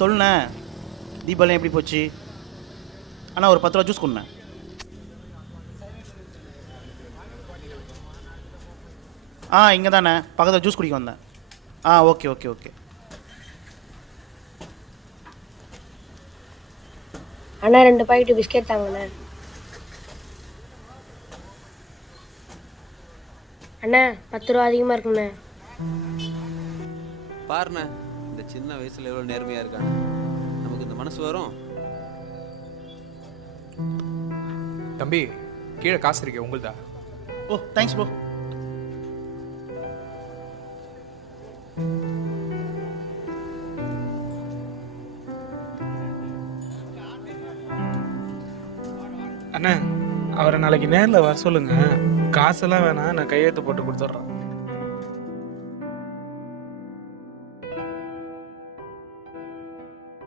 சொல்லுண்ணே. தீபாவளி எப்படி போச்சு? அண்ணா ஒரு 10 ரூபா ஜூஸ் கொடுண்ணே. இங்கே தானே பக்கத்தில் ஜூஸ் குடிக்க வந்தேன். Okay okay okay. அண்ணா 2 பாக்கெட் பிஸ்கெட் தாங்கண்ணே. அண்ணா 10 ரூபா அதிகமாக இருக்குண்ணே. பாருண்ணே, இந்த சின்ன வயசுல எவ்வளோ நேர்மையாக இருக்காங்க. நமக்கு இந்த மனசு வரும். தம்பி, கீழே காசு இருக்கு உங்களுதா? Thanks bro. அண்ணா, அவரை நாளைக்கு நேரில் வர சொல்லுங்க. காசெல்லாம் வேணாம், நான் கையெழுத்து போட்டு கொடுத்துட்றேன்.